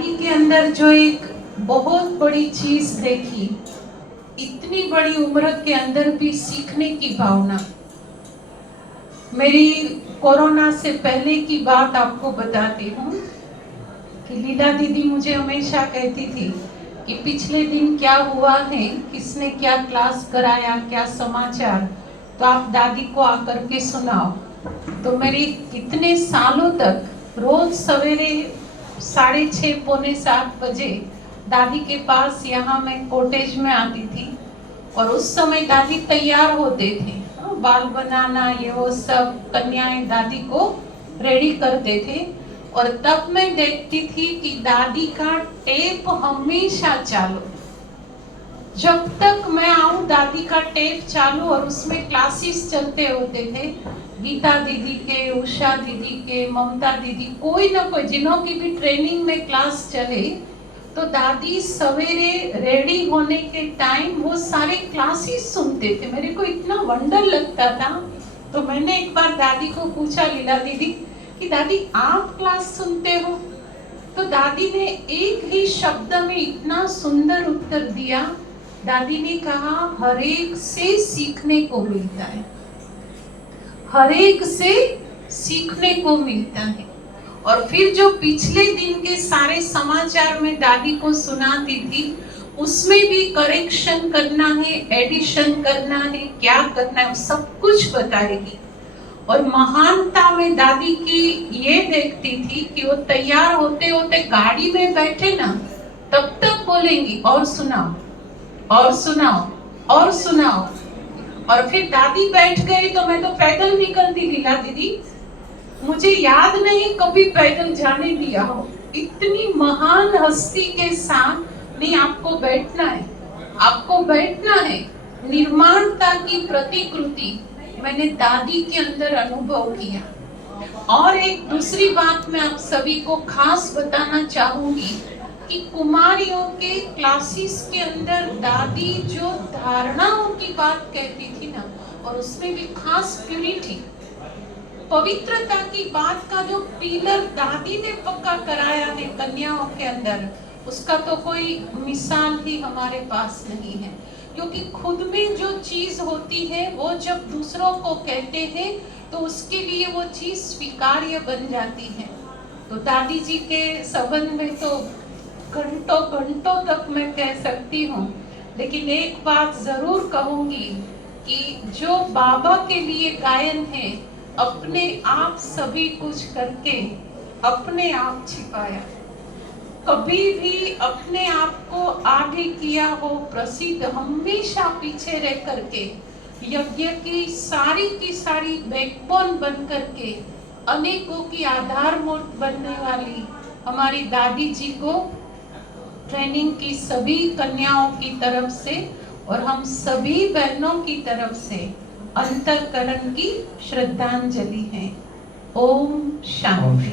दादी के अंदर जो एक बहुत बड़ी चीज देखी, इतनी बड़ी उम्र के अंदर भी सीखने की भावना। मेरी कोरोना से पहले की बात आपको बताती हूँ कि लीला दीदी मुझे हमेशा कहती थी कि पिछले दिन क्या हुआ है, किसने क्या क्लास कराया, क्या समाचार, तो आप दादी को आकर के सुनाओ। तो मेरी इतने सालों तक रोज सवेरे 6:30 पौने 7 बजे दादी के पास यहाँ मैं कॉटेज में आती थी और उस समय दादी तैयार होते थे, बाल बनाना ये वो सब कन्याएं दादी को रेडी करते थे। और तब मैं देखती थी कि दादी का टेप हमेशा चालू, जब तक मैं आऊं दादी का टेप चालू और उसमें क्लासेस चलते होते थे। गीता दीदी के, उषा दीदी के, ममता दीदी, कोई ना कोई जिन्हों की भी ट्रेनिंग में क्लास चले, तो दादी सवेरे रेडी होने के टाइम वो सारे क्लासेस सुनते थे। मेरे को इतना वंडर लगता था। तो मैंने एक बार दादी को पूछा, लीला दीदी, कि दादी आप क्लास सुनते हो? तो दादी ने एक ही शब्द में इतना सुंदर उत्तर दिया। दादी ने कहा, हर एक से सीखने को मिलता है, हर एक से सीखने को मिलता है। और फिर जो पिछले दिन के सारे समाचार में दादी को सुनाती थी, उसमें भी करेक्शन करना है, एडिशन करना है, क्या करना है, सब कुछ बताएगी। और महानता में दादी की ये देखती थी कि वो तैयार होते होते गाड़ी में बैठे ना, तब तक बोलेंगी और सुनाओ और सुनाओ और सुनाओ। और फिर दादी बैठ गई तो मैं तो पैदल निकलती, लीला दीदी मुझे याद नहीं कभी पैदल जाने दिया हो। इतनी महान हस्ती के साथ नहीं, आपको बैठना है, आपको बैठना है। निर्माणता की प्रतिकृति मैंने दादी के अंदर अनुभव किया। और एक दूसरी बात मैं आप सभी को खास बताना चाहूंगी कि कुमारियों के क्लासेस के अंदर दादी जो धारणाओं की बात कहती थी ना, और उसमें भी खास प्यूरिटी, पवित्रता की बात का जो पिलर दादी ने पक्का कराया है कन्याओं के अंदर, उसका तो कोई मिसाल ही हमारे पास नहीं है। क्योंकि खुद में जो चीज होती है वो जब दूसरों को कहते हैं तो उसके लिए वो चीज स्वीकार्य बन जाती है। तो दादी जी के संबंध में तो घंटों घंटों तक मैं कह सकती हूँ, लेकिन एक बात जरूर कहूंगी कि जो बाबा के लिए गायन है, अपने आप सभी कुछ करके अपने आप छिपाया, कभी भी अपने आप को आगे किया हो प्रसिद्ध, हमेशा पीछे रह करके यज्ञ की सारी बैकबोन बन करके अनेकों की आधारमूर्त बनने वाली हमारी दादी जी को ट्रेनिंग की सभी कन्याओं की तरफ से और हम सभी बहनों की तरफ से अंतःकरण की श्रद्धांजलि है। ओम शांति।